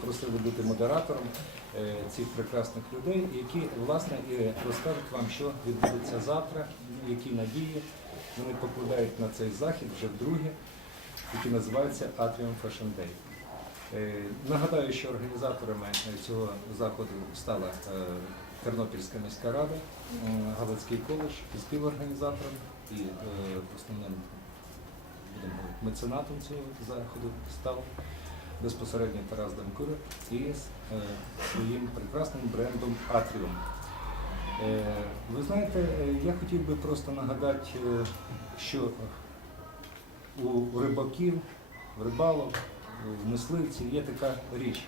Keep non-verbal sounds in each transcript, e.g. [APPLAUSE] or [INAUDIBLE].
попросили бути модератором е, цих прекрасних людей, які власне і розкажуть вам, що відбудеться завтра, які надії вони покладають на цей захід вже вдруге, який називається Atrium Fashion Day. Е, Нагадаю, що організаторами цього заходу стала е, Тернопільська міська рада, Галицький коледж співорганізатором і основним будемо меценатом цього заходу став безпосередньо Тарас Данкура і з е, своїм прекрасним брендом Atrium. Е, Ви знаєте, е, я хотів би просто нагадати, що у рибаків, в рибалок, у мисливців є така річ.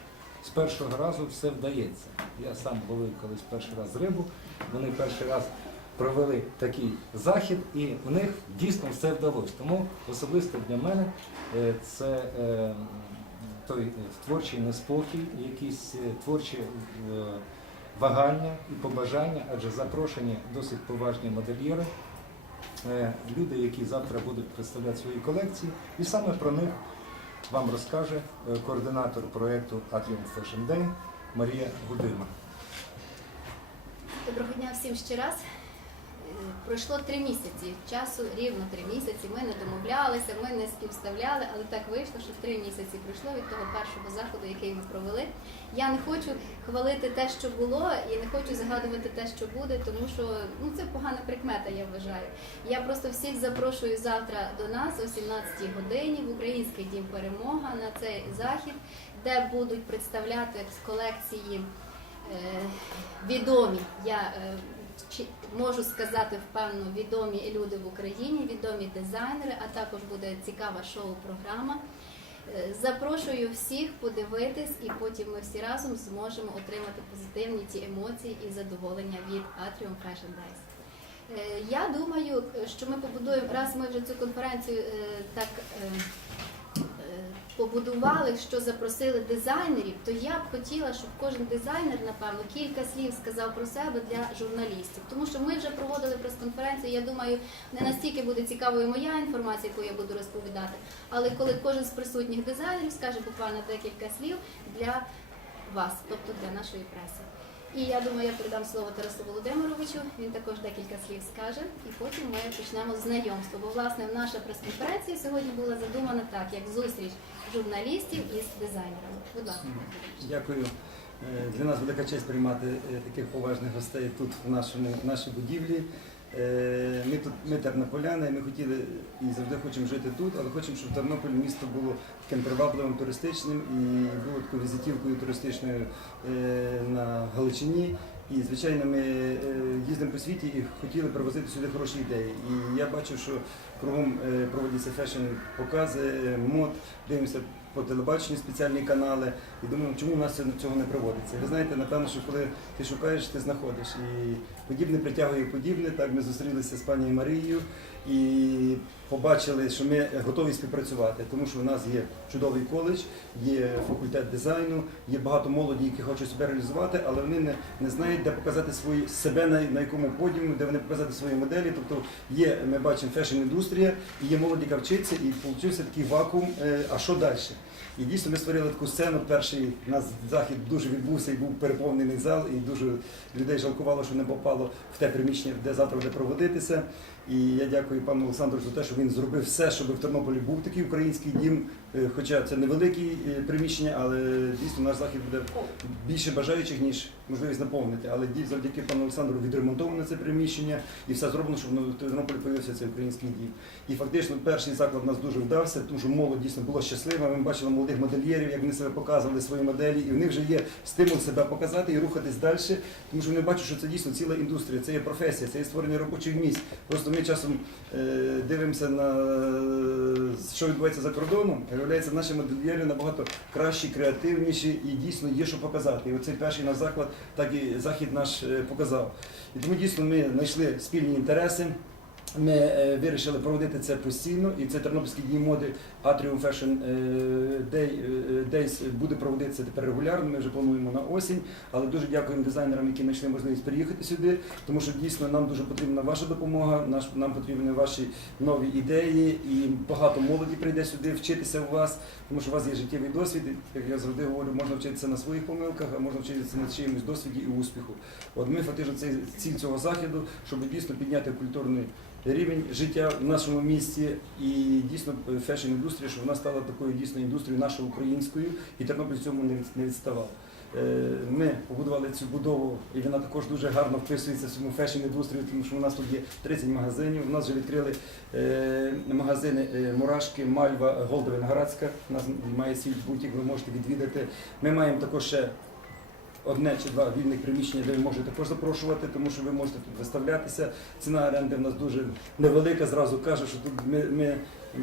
З першого разу все вдається. Я сам ловив колись перший раз рибу, вони перший раз провели такий захід, і у них дійсно все вдалося. Тому особисто для мене це той е, творчий неспокій, якісь е, творчі е, вагання і побажання, адже запрошені досить поважні модельєри, люди, які завтра будуть представляти свої колекції, і саме про них вам розкаже координатор проєкту Atrium Fashion Day Марія Гудима. Доброго дня всім ще раз. Пройшло три місяці часу, рівно три місяці. Ми не домовлялися, ми не співставляли, але так вийшло, що три місяці пройшло від того першого заходу, який ми провели. Я не хочу хвалити те, що було, і не хочу згадувати те, що буде, тому що ну це погана прикмета, я вважаю. Я просто всіх запрошую завтра до нас о 17 годині в Український дім перемога на цей захід, де будуть представляти з колекції. Е, відомі, я е, можу сказати впевнено, відомі люди в Україні, відомі дизайнери, а також буде цікава шоу-програма. Е, Запрошую всіх подивитись, і потім ми всі разом зможемо отримати позитивні ті емоції і задоволення від Atrium Fashion Days. Е, Я думаю, що ми побудуємо, раз ми вже цю конференцію е, так побудували, що запросили дизайнерів, то я б хотіла, щоб кожен дизайнер, напевно, кілька слів сказав про себе для журналістів. Тому що ми вже проводили прес-конференцію. Я думаю, не настільки буде цікавою моя інформація, яку я буду розповідати, але коли кожен з присутніх дизайнерів скаже буквально декілька слів для вас, тобто для нашої преси. І я думаю, я передам слово Тарасу Володимировичу. Він також декілька слів скаже, і потім ми почнемо знайомство. Бо власне наша прес-конференція сьогодні була задумана так, як зустріч журналістів із дизайнерами. Будь ласка. Дякую. Е, Для нас велика честь приймати е, таких поважних гостей тут, в нашому в нашій будівлі. Е, Ми тут ми тернополяни, ми хотіли і завжди хочемо жити тут, але хочемо, щоб Тернопіль місто було таким привабливим туристичним і було такою візитівкою туристичною е, на Галичині. І звичайно, ми е, їздимо по світі і хотіли привозити сюди хороші ідеї. І я бачу, що кругом проводяться фешн-покази, мод, дивимося по телебаченню спеціальні канали. І думаю, чому у нас цього не проводиться. Ви знаєте, напевно, що коли ти шукаєш, ти знаходиш. І подібне притягує подібне. Так ми зустрілися з пані Марією і побачили, що ми готові співпрацювати, тому що у нас є чудовий коледж, є факультет дизайну, є багато молоді, які хочуть себе реалізувати, але вони не, не знають, де показати свої себе на, на якому подіумі, де вони показати свої моделі. Тобто є, ми бачимо фешн-індустрія, і є молодь, яка вчиться, і получився такий вакуум. е, А що далі? І дійсно ми створили таку сцену. Перший у нас захід дуже відбувся і був переповнений зал, і дуже людей жалкувало, що не попало в те приміщення, де завтра буде проводитися. І я дякую пану Олександру за те, що він зробив все, щоб в Тернополі був такий український дім. Е, Хоча це невеликі е, приміщення, але дійсно наш захід буде більше бажаючих, ніж можливість наповнити. Але завдяки пану Олександру відремонтовано це приміщення і все зроблено, щоб в Тернополі появився цей український дім. І фактично перший заклад у нас дуже вдався, тому що молодь дійсно була щаслива. Ми бачили молодих модельєрів, як вони себе показували свої моделі, і в них вже є стимул себе показати і рухатись далі, тому що вони бачать, що це дійсно ціла індустрія, це є професія, це є створення робочих місць. Просто ми часом е, дивимося на що відбувається за кордоном. Виявляється, наші модельєри набагато кращі, креативніші і дійсно є що показати. І оцей перший наш заклад, так і захід наш е, показав. І тому дійсно ми знайшли спільні інтереси. Ми е, вирішили проводити це постійно, і це Тернопільські дні моди Atrium Fashion е, Day, Days буде проводитися тепер регулярно. Ми вже плануємо на осінь. Але дуже дякуємо дизайнерам, які знайшли можливість приїхати сюди, тому що дійсно нам дуже потрібна ваша допомога. Наш нам потрібні ваші нові ідеї, і багато молоді прийде сюди вчитися у вас, тому що у вас є життєвий досвід. Як я завжди говорю, можна вчитися на своїх помилках, а можна вчитися на чиємусь досвіді і успіху. От ми фактично ціль цього заходу, щоб дійсно підняти культурний рівень життя в нашому місті і дійсно фешн індустрія, щоб вона стала такою дійсно індустрією нашою українською, і Тернопіль в цьому не відставав. Е, Ми побудували цю будову, і вона також дуже гарно вписується в цьому фешн індустрію, тому що у нас тут є 30 магазинів. У нас вже відкрили е, магазини е, Мурашки, Мальва, Голда Виноградська. У нас має свій бутік, ви можете відвідати. Ми маємо також ще одне чи два вільних приміщення, де ви можете також запрошувати, тому що ви можете тут виставлятися. Ціна оренди в нас дуже невелика. Зразу кажу, що тут ми, ми е,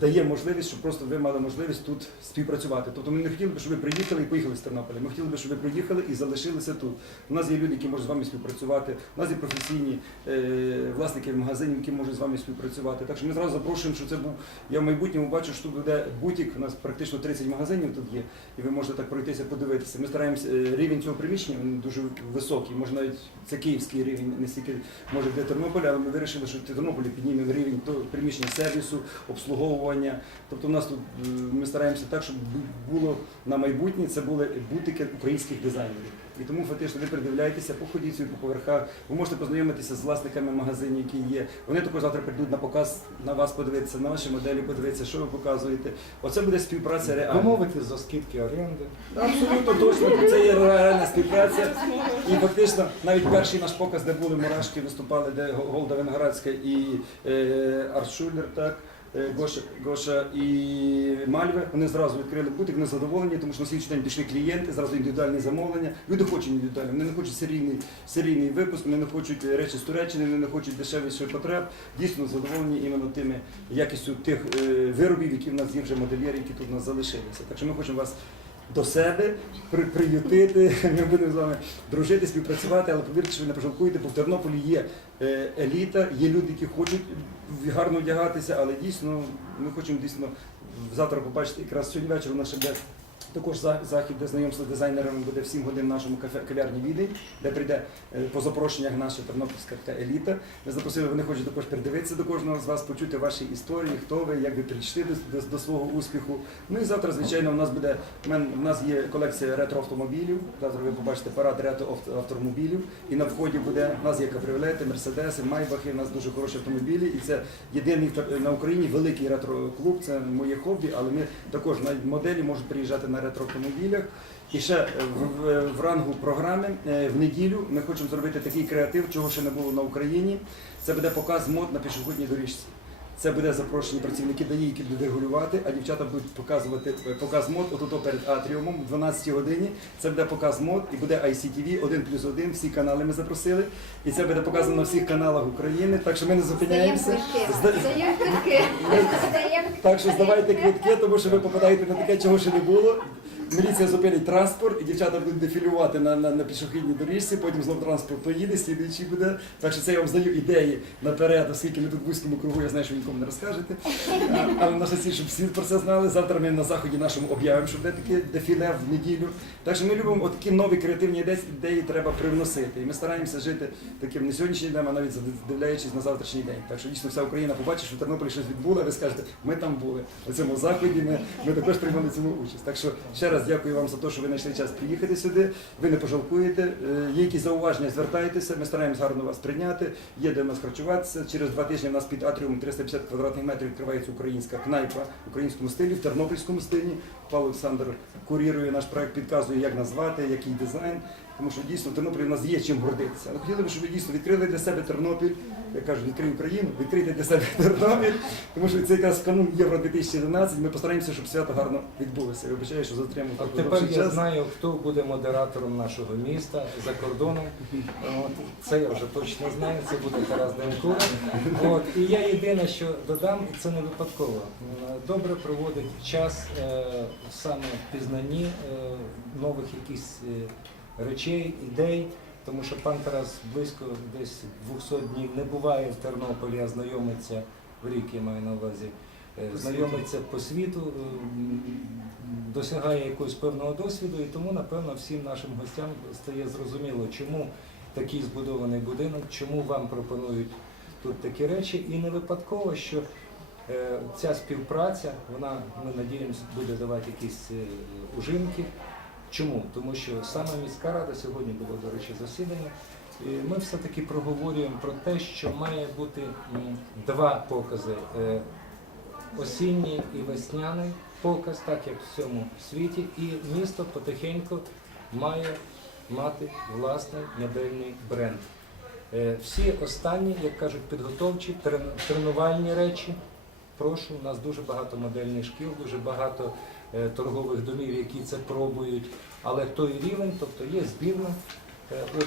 даємо можливість, щоб просто ви мали можливість тут співпрацювати. Тобто ми не хотіли б, щоб ви приїхали і поїхали з Тернополя. Ми хотіли б, щоб ви приїхали і залишилися тут. У нас є люди, які можуть з вами співпрацювати. У нас є професійні е, власники магазинів, які можуть з вами співпрацювати. Так що ми зразу запрошуємо, що це був. Я в майбутньому бачу, що тут буде бутік. У нас практично 30 магазинів тут є, і ви можете так пройтися, подивитися. Ми стараємося е, рівень цього приміщення він дуже високий. Може навіть це київський рівень, не стільки може для Тернополя, але ми вирішили, що в Тернополі піднімемо рівень того приміщення сервісу, обслуговування. Тобто, у нас тут е, ми стараємося так, щоб було на майбутнє це були бутики українських дизайнерів. І тому фактично ви придивляєтеся, походіть собі по поверхах, ви можете познайомитися з власниками магазинів, які є. Вони також завтра прийдуть на показ на вас подивитися, на ваші моделі подивитися, що ви показуєте. Оце буде співпраця реальна. Домовити за скидки оренди. Абсолютно точно, це є реальна співпраця. І фактично навіть перший наш показ, де були мурашки, виступали, де Голда Виноградська і е, Аршулер, так. Е, Гоша, Гоша і Мальве, вони зразу відкрили бутик, вони задоволені, тому що на слідчий день пішли клієнти, зразу індивідуальні замовлення. Люди хочуть індивідуальні, вони не хочуть серійний, серійний випуск, вони не хочуть речі з Туреччини, вони не хочуть дешевіших потреб. Дійсно задоволені іменно тими якістю тих е, виробів, які в нас є вже модельєри, які тут у нас залишилися. Так що ми хочемо вас до себе при, приютити. [LAUGHS] Ми будемо з вами дружити, співпрацювати, але повірте, що ви не пожалкуєте, бо в Тернополі є е, еліта, є люди, які хочуть гарно вдягатися, але дійсно ми хочемо дійсно завтра побачити якраз сьогодні вечір у нас. Також захід, де знайомство з дизайнерами буде в 7 годин в нашому кав'ярні Відень, де прийде е, по запрошеннях наша тернопільська еліта. Ми запросили, вони хочуть також придивитися до кожного з вас, почути ваші історії, хто ви, як ви прийшли до, до, до свого успіху. Ну і завтра, звичайно, у нас буде у нас є колекція ретро-автомобілів. Завтра ви побачите парад ретро-автомобілів. І на вході буде у нас є кабріолети, мерседеси, майбахи. У нас дуже хороші автомобілі. І це єдиний на Україні великий ретро-клуб. Це моє хобі, але ми також навіть моделі можуть приїжджати на ретро-автомобілях. І ще е, в, в, в рангу програми е, в неділю ми хочемо зробити такий креатив, чого ще не було на Україні. Це буде показ мод на пішохідній доріжці. Це буде запрошені працівники ДАІ, які будуть регулювати, а дівчата будуть показувати е, показ мод отут перед атріумом в 12 годині. Це буде показ мод і буде ICTV 1 плюс 1, всі канали ми запросили. І це буде показано на всіх каналах України. Так що ми не Здаємо зупиняємося. квитки. Здаємо квитки. [LAUGHS] Так що здавайте квитки, тому що ви попадаєте на таке, чого ще не було. Міліція зупинить транспорт, і дівчата будуть дефілювати на, на, на пішохідній доріжці, потім знов транспорт поїде, слідуючий буде. Так що це я вам здаю ідеї наперед, оскільки ми тут в вузькому кругу, я знаю, що ви нікому не розкажете. А, Але наша ціль, щоб всі про це знали. Завтра ми на заході нашому об'явимо, що буде таке дефіле в неділю. Так що ми любимо отакі нові креативні ідеї, ідеї треба привносити. І ми стараємося жити таким не сьогоднішнім днем, а навіть задивляючись на завтрашній день. Так що дійсно вся Україна побачить, що в Тернополі щось відбуло, ви скажете, ми там були. На цьому заході ми, ми також приймали цьому участь. Так що ще раз дякую вам за те, що ви знайшли час приїхати сюди. Ви не пожалкуєте. Е, Є якісь зауваження, звертайтеся. Ми стараємось гарно вас прийняти. Є де в нас харчуватися. Через два тижні в нас під атріумом 350 квадратних метрів відкривається українська кнайпа в українському стилі, в тернопільському стилі. Павло Олександр курірує наш проект, підказує, як назвати, який дизайн. Тому що дійсно в Тернополі в нас є чим гордитися. Але хотіли б, щоб ви дійсно відкрили для себе Тернопіль. Я кажу, відкрий Україну, відкрийте для себе [LAUGHS] Тернопіль, тому що це якраз канун Євро 2011. Ми постараємося, щоб свято гарно відбулося. Я вибачаю, що затримав А тепер я час. знаю, хто буде модератором нашого міста за кордоном. От, це я вже точно знаю, це буде Тарас Денкура. От, і я єдине, що додам, і це не випадково. Добре проводить час е, саме в пізнанні е, нових якісь е, речей, ідей. тому що пан Тарас близько десь 200 днів не буває в Тернополі, а знайомиться в рік, я маю на увазі, е, знайомиться по світу, е, досягає якогось певного досвіду, і тому, напевно, всім нашим гостям стає зрозуміло, чому такий збудований будинок, чому вам пропонують тут такі речі, і не випадково, що е, ця співпраця, вона, ми надіємося, буде давати якісь ужинки. Чому? Тому що саме міська рада сьогодні було, до речі, засідання. І ми все-таки проговорюємо про те, що має бути два покази: Е, осінній і весняний показ, так як в всьому світі, і місто потихеньку має мати власний модельний бренд. Е, Всі останні, як кажуть, підготовчі, тренувальні речі. Прошу, у нас дуже багато модельних шкіл, дуже багато торгових домів, які це пробують. Але той рівень, тобто є збірна. Е, От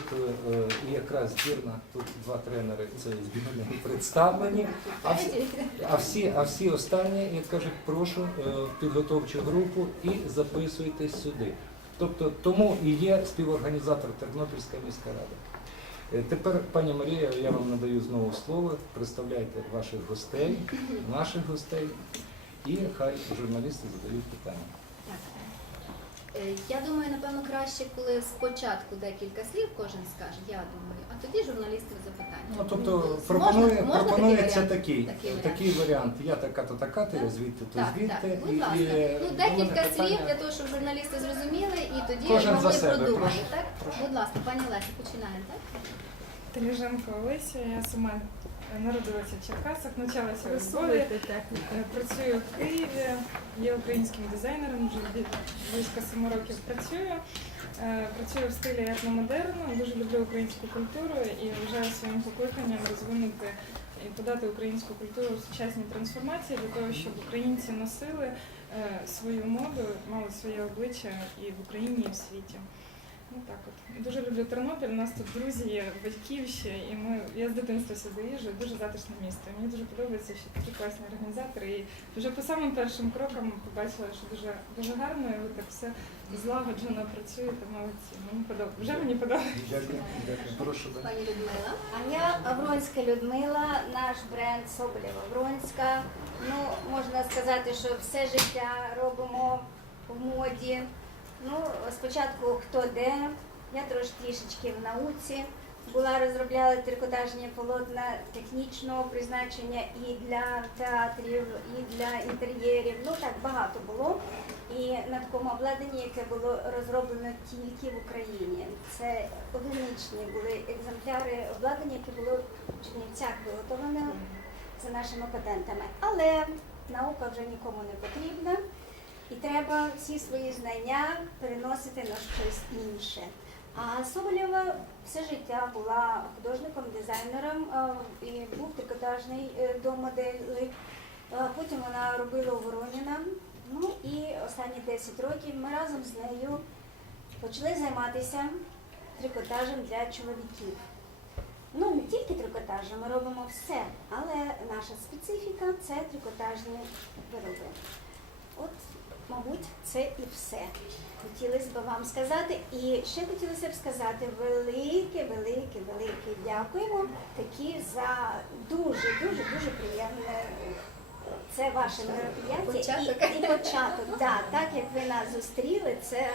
е, е, і якраз збірна, тут два тренери це збірні [LAUGHS] представлені. А всі, а всі, а всі останні, як кажуть, прошу е, в підготовчу групу і записуйтесь сюди. Тобто тому і є співорганізатор Тернопільська міська рада. Е, Тепер, пані Марія, я вам надаю знову слово. Представляйте ваших гостей, наших гостей, і хай журналісти задають питання. Е, Я думаю, напевно, краще, коли спочатку декілька слів кожен скаже, я думаю, а тоді журналісти запитання. Ну, тобто пропонує, можна пропонується такий такий, Такий варіант. такий варіант. Я така-то така, то я Так. звідти, то Так, звідти. так, будь І- ласка. і, Ну, декілька мене слів для того, щоб журналісти зрозуміли і тоді Кожен могли за себе, продумати. прошу, Так? прошу. Будь ласка, пані Лесі, починаємо, так? Тележенко Олеся, я сама народилася в Черкасах, навчалася у Львові, е, працюю в Києві, є українським дизайнером, вже близько семи років працюю. Е, Працюю в стилі етномодерну, дуже люблю українську культуру і вважаю своїм покликанням розвинути і подати українську культуру в сучасній трансформації для того, щоб українці носили е, свою моду, мали своє обличчя і в Україні, і в світі. Ну так от. Дуже люблю Тернопіль, у нас тут друзі є, батьків ще, і ми, я з дитинства сюди їжджу, дуже затишне місто. Мені дуже подобається, що такі класні організатори. І вже по самим першим крокам побачила, що дуже, дуже гарно, і ви так все злагоджено працюєте, молодці. Мені подобається. Вже мені подобається. Дякую, дякую. Прошу. да. Пані Людмила. А я Авронська Людмила, наш бренд Соболєва Авронська. Ну, можна сказати, що все життя робимо в моді. Ну, спочатку хто де, я трошки трішечки в науці. Була розробляла трикотажні полотна технічного призначення і для театрів, і для інтер'єрів. Ну так багато було. І на такому обладнанні, яке було розроблено тільки в Україні. Це одиничні були екземпляри обладнання, яке було в Чернівцях виготовлене за нашими патентами. Але наука вже нікому не потрібна, і треба всі свої знання переносити на щось інше. А Соболєва все життя була художником, дизайнером і був трикотажний е, до моделей. Е, Потім вона робила у Вороніна. Ну і останні 10 років ми разом з нею почали займатися трикотажем для чоловіків. Ну, не тільки трикотажем, ми робимо все, але наша специфіка це трикотажні вироби. От, мабуть, це і все. Хотілося б вам сказати. І ще хотілося б сказати велике, велике, велике дякуємо такі за дуже, дуже, дуже приємне. Це ваше мероприятие Початок. і, і початок. Да, так як ви нас зустріли, це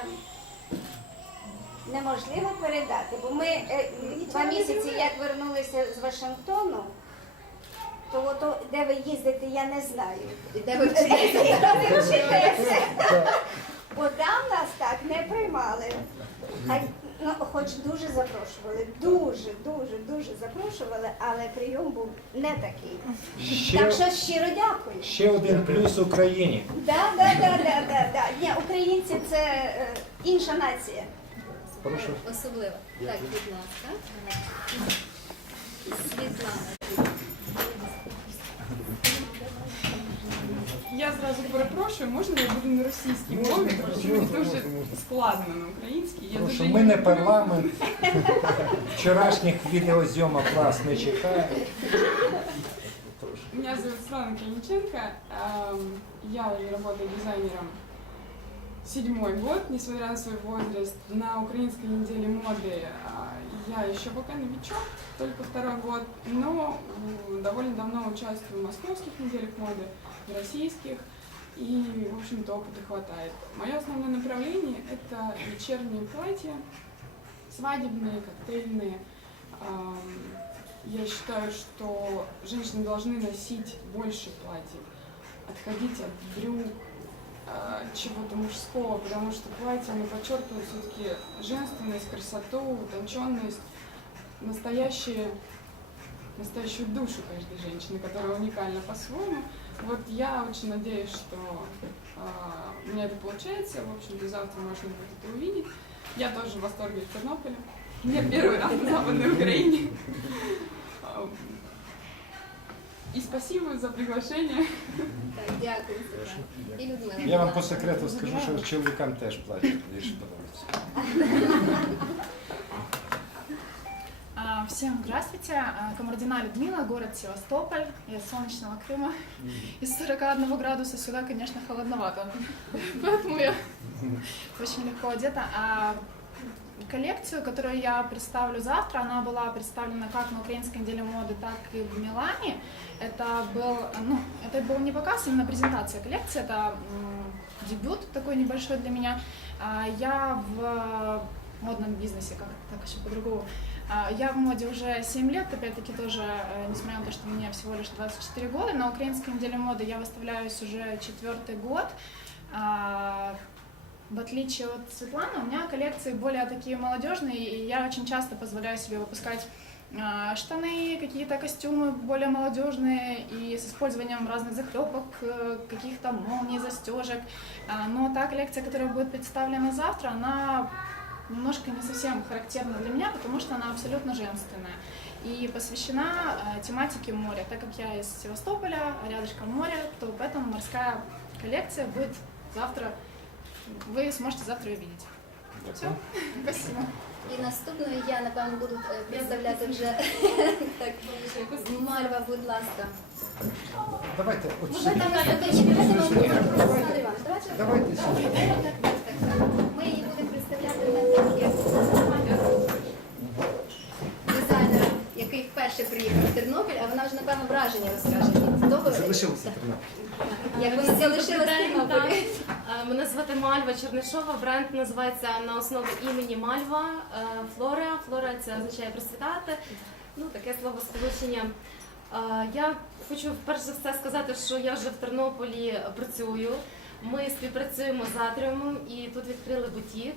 неможливо передати. Бо ми е, два місяці, як вернулися з Вашингтону, то, ото, де ви їздите, я не знаю. Де ви вчитеся? [LAUGHS] Де ви вчитеся? Бо там нас так не приймали. А, ну, хоч дуже запрошували, дуже, дуже, дуже запрошували, але прийом був не такий. Ще, Так що щиро дякую. ще один плюс Україні. Да, да, да, да, да, да. Ні, українці це е, інша нація. Прошу. Особливо. Так, будь ласка. Світлана. Я зразу перепрошую, можна я буду на російській мові, тому що мені дуже складно на українській. Я Прошу, дуже ми її не люблю. парламент. [LAUGHS] Вчорашніх відеозйомок вас не чекає. Прошу. Меня зовут Светлана Кониченко. Эм, Я уже работаю дизайнером седьмой год, несмотря на свой возраст. На украинской неделе моды а, я еще пока новичок, только второй год, но э, довольно давно участвую в московских неделях моды, в российских, и, в общем-то, опыта хватает. Мое основное направление – это вечерние платья, свадебные, коктейльные. Я считаю, что женщины должны носить больше платьев, отходить от брюк, а, чего-то мужского, потому что платье, оно подчеркивает все-таки женственность, красоту, утонченность, настоящие, настоящую душу каждой женщины, которая уникальна по-своему. Вот я очень надеюсь, что а, у меня это получается. В общем-то, завтра можно будет это увидеть. Я тоже в восторге от Тернополя. Я первый [LAUGHS] раз на Западной Украине. А, И спасибо за приглашение. Так, дякую. Світлана. І Людмила. Я вам будь по ласка. секрету скажу, що чоловікам теж платять більше подобається. [LAUGHS] А, Всем здравствуйте. А, Комардина Людмила, город Севастополь. Я из солнечного Крыма. Из 41 градуса сюда, конечно, холодновато. Поэтому я очень легко одета. А коллекцию, которую я представлю завтра, она была представлена как на Украинской неделе моды, так и в Милане. Это был, ну, это был не показ, именно презентация коллекции. Это дебют такой небольшой для меня. А, Я в модном бизнесе, как так еще по-другому, а, Я в моде уже 7 лет, опять-таки тоже, э, несмотря на то, что мне всего лишь 24 года, на Украинской неделе моды я выставляюсь уже четвертый год. А, В отличие от Светланы, у меня коллекции более такие молодежные, и я очень часто позволяю себе выпускать а, штаны, какие-то костюмы более молодежные и с использованием разных захлепок, э, каких-то молний, застежек. А, Но та коллекция, которая будет представлена завтра, она немножко не совсем характерна для меня, потому что она абсолютно женственная и посвящена э, тематике моря. Так как я из Севастополя, а рядышком море, то поэтому морская коллекция будет завтра, вы сможете завтра ее видеть. Все, [LAUGHS] спасибо. І наступною я, напевно, буду е, представляти вже [LAUGHS] так, Мальва, будь ласка. Давайте, Ну, давайте дизайнера, який вперше приїхав в Тернопіль, а вона вже, напевно, враження розкаже від того, Залишилося Тернопіль. як вона залишилась в. Е, Мене звати Мальва Чернишова. Бренд називається на основі імені Мальва е, Флора. Флора це означає процвітати. Ну таке слово сполучення. Е, Я хочу перш за все сказати, що я вже в Тернополі працюю. Ми співпрацюємо з Атріумом і тут відкрили бутік.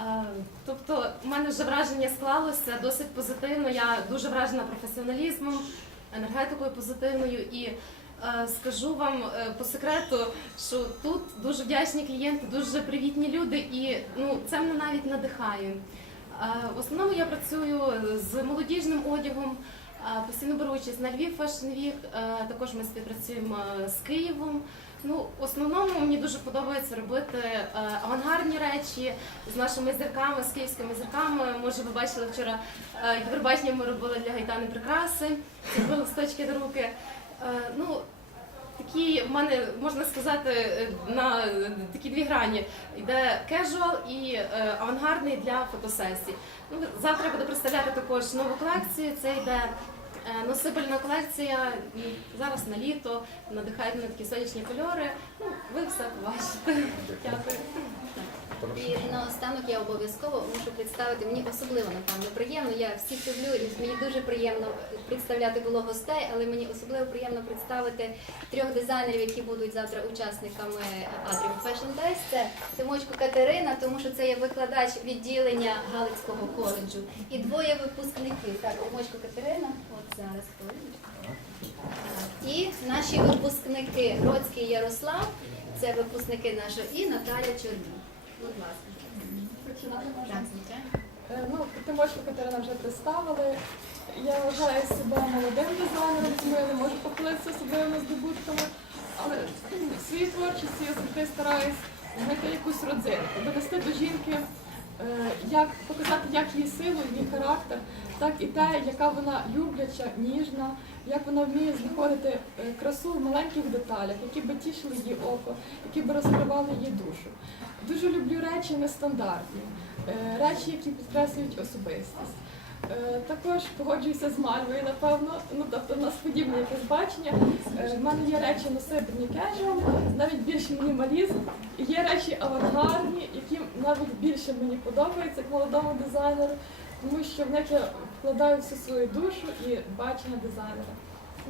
Е, Тобто, в мене вже враження склалося досить позитивно. Я дуже вражена професіоналізмом, енергетикою позитивною і е, скажу вам е, по секрету, що тут дуже вдячні клієнти, дуже привітні люди, і ну це мене навіть надихає. В основному я працюю з молодіжним одягом. Постійно беру участь на Львів Fashion Week, також ми співпрацюємо з Києвом. Ну, в основному мені дуже подобається робити е, авангардні речі з нашими зірками, з київськими зірками. Може, ви бачили вчора е, Євробачення ми робили для Гайтани прикраси, були листочки до руки. Е, Ну, такі в мене можна сказати е, на такі дві грані. Йде кежуал і е, авангардний для фотосесій. Ну, завтра я буду представляти також нову колекцію. Це йде носибельна колекція. Зараз на літо надихають на такі сонячні кольори. Ну, ви все побачите. Дякую. І наостанок я обов'язково мушу представити мені особливо напевно приємно. Я всіх люблю, і мені дуже приємно представляти було гостей, але мені особливо приємно представити трьох дизайнерів, які будуть завтра учасниками Atrium Fashion Days. Це Тимочко Катерина, тому що це є викладач відділення Галицького коледжу, і двоє випускників. Так, Тимочко Катерина, от зараз хвилиночку. І наші випускники Гроцький Ярослав, це випускники нашого, і Наталя Чорні. Будь ласка. Так, звичайно. Е, Ну, Тимошку Катерина вже представили. Я вважаю себе молодим дизайнером, тому я не можу похвалитися особливими здобутками. Але в своїй творчості я завжди стараюсь знайти якусь родзинку, довести до жінки, як показати як її силу, її характер, так і те, яка вона любляча, ніжна, як вона вміє знаходити е, красу в маленьких деталях, які би тішили її око, які би розкривали її душу. Дуже люблю речі нестандартні, е, речі, які підкреслюють особистість. Е, Також погоджуюся з Мальвою, напевно. Ну тобто, в нас подібне якесь бачення. Е, В мене є речі на сибірні кежуал, навіть більше мінімалізм. Є речі авангардні, які навіть більше мені подобаються як молодому дизайнеру, тому що в них я вкладаю всю свою душу і бачення дизайнера.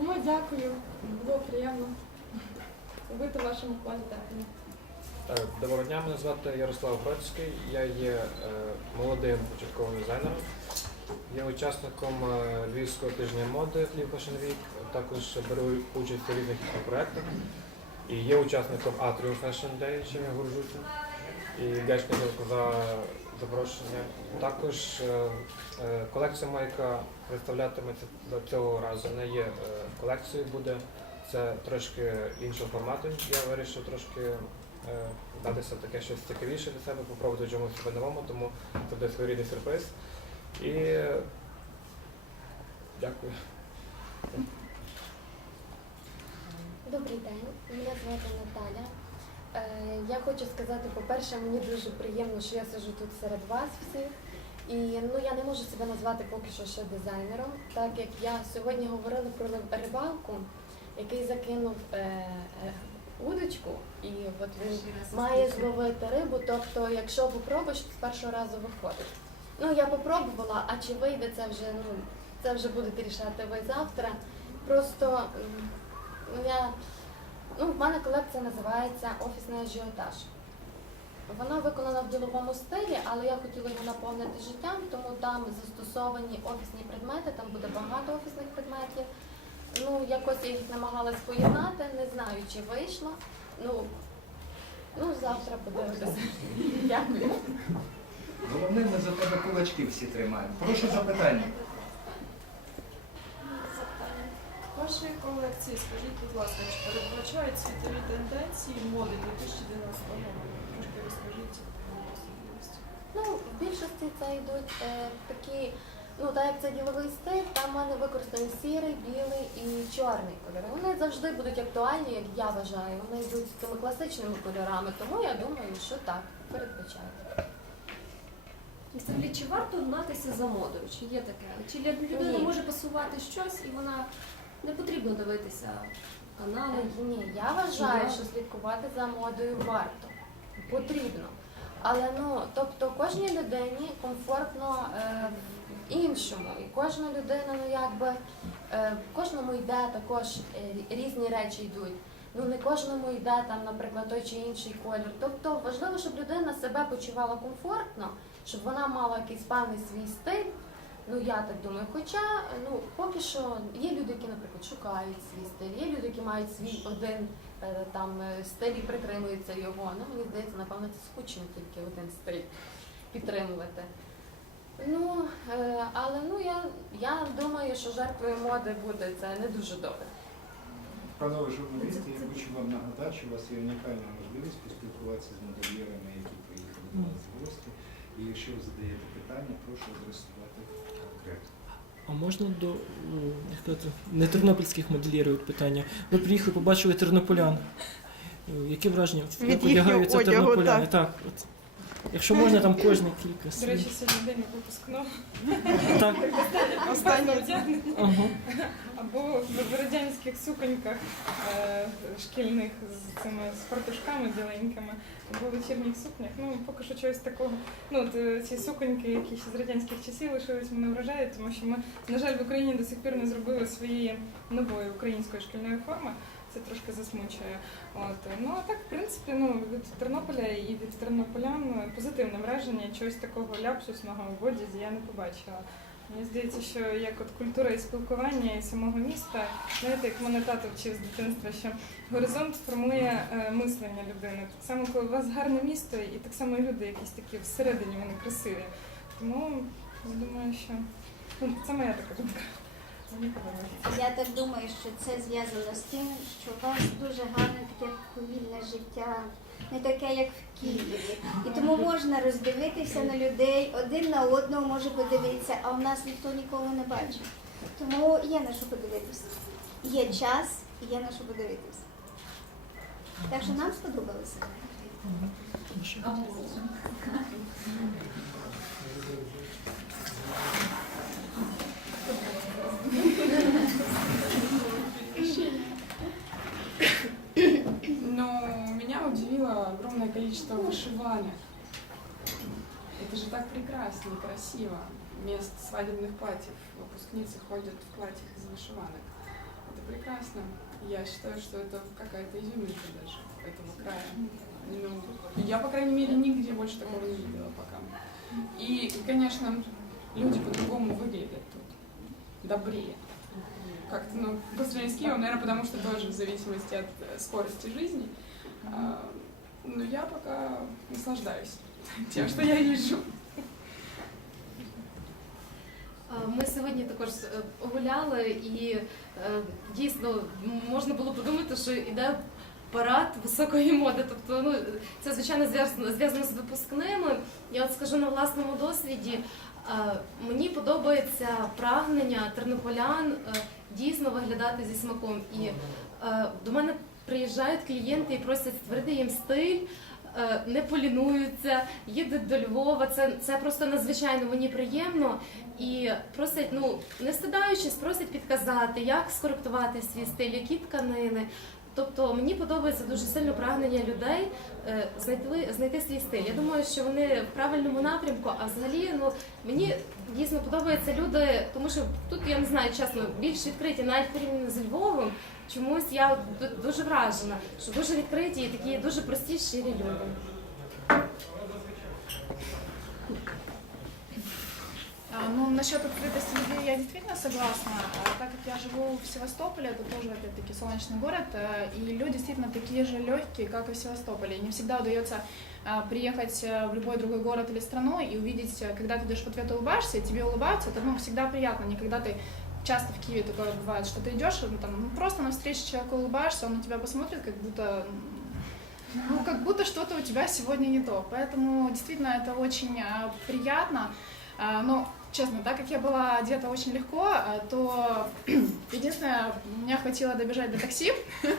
Ну, дякую, було приємно бути в вашому квалітетному. Е, Доброго дня, мене звати Ярослав Бродський. Я є молодим початковим дизайнером. Є учасником е, Львівського тижня моди Lviv Fashion Week. Також беру участь у різних проєктах. І є учасником Atrium Fashion Day, чим я горжуся. І вдячний за запрошення. Також е, е, колекція моя, яка представлятиметься цього разу, не є колекцією, буде це трошки іншого формату. Я вирішив трошки датися таке щось цікавіше для себе, попробувати чомусь себе новому, тому це буде своєрідний сюрприз. І дякую. Добрий день, мене звати Наталя. Е, Я хочу сказати, по-перше, мені дуже приємно, що я сиджу тут серед вас всіх. І ну я не можу себе назвати поки що ще дизайнером, так як я сьогодні говорила про рибалку, який закинув е, е, удочку, і от він має зловити рибу. Тобто, якщо попробуєш, з першого разу виходить. Ну я попробувала, а чи вийде це вже? Ну це вже будете рішати ви завтра. Просто ну, я Ну, в мене колекція називається Офісний ажіотаж. Вона виконана в діловому стилі, але я хотіла його наповнити життям, тому там застосовані офісні предмети, там буде багато офісних предметів. Ну, якось я їх намагалась поєднати, не знаю, чи вийшло. Ну, ну завтра подивимося. Дякую. Головне, ми за тебе кулачки всі тримаємо. Прошу запитання. Вашої колекції, скажіть, будь ласка, чи передбачають світові тенденції моди 2012 року? Трошки розкажіть про особливості. Ну, в більшості це йдуть е, такі, ну так як це діловий стиль, там в мене використані сірий, білий і чорний кольори. Вони завжди будуть актуальні, як я вважаю. Вони йдуть з тими класичними кольорами, тому я думаю, що так, передбачають. Взагалі, чи варто гнатися за модою? Чи є таке? Чи для людини Ні. може пасувати щось і вона не потрібно дивитися канали? Ні, я вважаю, що слідкувати за модою варто, потрібно. Але ну, тобто кожній людині комфортно е, в іншому. І кожна людина, ну якби е, кожному йде також е, різні речі йдуть. Ну не кожному йде там, наприклад, той чи інший колір. Тобто важливо, щоб людина себе почувала комфортно, щоб вона мала якийсь певний свій стиль. Ну я так думаю. Хоча ну поки що є люди, які, наприклад, шукають свій стиль, є люди, які мають свій один е, там е, стиль і притримуються його. Ну мені здається, напевно, це скучно тільки один стиль підтримувати. Ну е, але ну я, я думаю, що жертвою моди буде це не дуже добре. Панове журналісти, я хочу вам нагадати, що у вас є унікальна можливість поспілкуватися з модельєрами, які приїхали до нас в гості. І якщо ви задаєте питання, прошу адресувати конкретно. А можна до сказати, не тернопільських модельєрів питання? Ви приїхали, побачили тернополян. Е, Яке враження? Від Як їхнього одягаються одягу, тернополяни? Так. от. Якщо можна, там кожні кілька До слів. речі, сьогодні день випускного. Так. Одягнення. Ага. Або в радянських суконьках е, шкільних з цими з фартушками біленькими, або в вечірніх сукнях. Ну, поки що чогось такого. Ну, от, е, ці суконьки, які ще з радянських часів лишились, мене вражають, тому що ми, на жаль, в Україні до сих пір не зробили своєї нової української шкільної форми. Це трошки засмучує. От. Ну а так, в принципі, ну, від Тернополя і від тернополян позитивне враження, чогось такого ляпсусного в одязі я не побачила. Мені здається, що як от культура і спілкування і самого міста, знаєте, як мене тато вчив з дитинства, що горизонт формує е, мислення людини. Так само, коли у вас гарне місто, і так само люди якісь такі всередині вони красиві. Тому я думаю, що ну, це моя така думка. Я так думаю, що це зв'язано з тим, що у вас дуже гарне таке повільне життя, не таке, як в Києві. І тому можна роздивитися на людей, один на одного може подивитися, а у нас ніхто нікого не бачить. Тому є на що подивитися. Є час і є на що подивитися. Так що нам сподобалося. Так прекрасно красиво. Вместо свадебных платьев выпускницы ходят в платьях из вышиванок. Это прекрасно. Я считаю, что это какая-то изюминка даже этого края. Ну, я, по крайней мере, нигде больше такого не видела пока. И, конечно, люди по-другому выглядят тут. Добрее. Как-то, ну, по сравнению с Киевом, наверное, потому что тоже в зависимости от э, скорости жизни. А, Но я пока наслаждаюсь тем, що я вижу. Е, Ми сьогодні також е, гуляли і е, дійсно можна було подумати, що йде парад високої моди. Тобто, ну це звичайно зв'язано з випускними. Я от скажу на власному досвіді. Мені подобається прагнення тернополян дійсно виглядати зі смаком. І до мене приїжджають клієнти і просять створити їм стиль. Не полінуються, їдуть до Львова. Це, це просто надзвичайно мені приємно і просять, ну не стидаючись, просять підказати, як скоректувати свій стиль, які тканини. Тобто мені подобається дуже сильно прагнення людей е, знайти, знайти свій стиль. Я думаю, що вони в правильному напрямку. А взагалі, ну мені дійсно подобаються люди, тому що тут я не знаю, чесно, більш відкриті, навіть порівняно з Львовом. Чомусь я дуже вражена, що дуже відкриті і такі дуже прості, щирі люди. Насчет открытости людей я действительно согласна. А Так как я живу в Севастополе, это тоже, опять-таки, солнечный город, э, и люди действительно такие же легкие, как и в Севастополе. Не всегда удается а, приехать э, в любой другой город или страну и увидеть, э, когда ты идешь в ответ улыбаешься, и тебе улыбаются, это ну, всегда приятно, не когда ты часто в Киеве такое бывает, что ты идешь, ну, там, ну, просто на встрече человеку улыбаешься, он на тебя посмотрит, как будто ну, как будто что-то у тебя сегодня не то. Поэтому действительно это очень приятно. Но, честно, так как я была одета очень легко, а, то [CLEARS THROAT] единственное, меня хватило добежать до такси. [LAUGHS]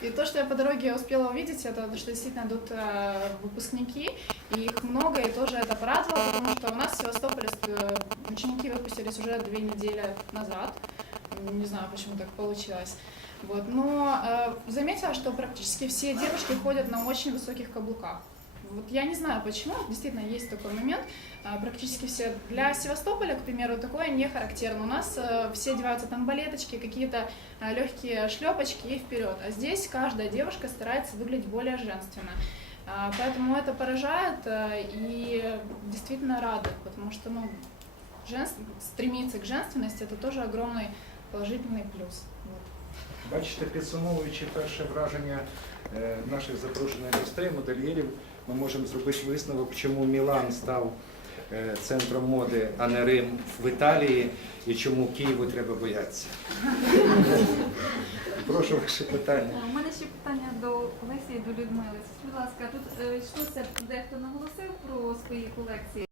И то, что я по дороге успела увидеть, это то, что действительно идут э, выпускники, и их много, и тоже это порадовало, потому что у нас в Севастополе э, ученики выпустились уже две недели назад. Не знаю, почему так получилось. Вот. Но э, заметила, что практически все девушки ходят на очень высоких каблуках. Вот я не знаю почему, действительно есть такой момент. А, Практически все. Для Севастополя, к примеру, такое не характерно. У нас э, все одеваются там балеточки, какие-то легкие шлепочки и вперед. А здесь каждая девушка старается выглядеть более женственно. А, Поэтому это поражает э, и действительно радует, потому что ну, женс- стремиться к женственности это тоже огромный положительный плюс. Вот. Бачите, підсумовуючи перше враження е, наших запрошених гостей, модельєрів, Ми можемо зробити висновок, чому Мілан став е, центром моди, а не Рим в Італії, і чому Києву треба боятися. Прошу ваше питання. У мене ще питання до Олесі і до Людмили. Будь ласка, тут щось йшлося, дехто наголосив про свої колекції.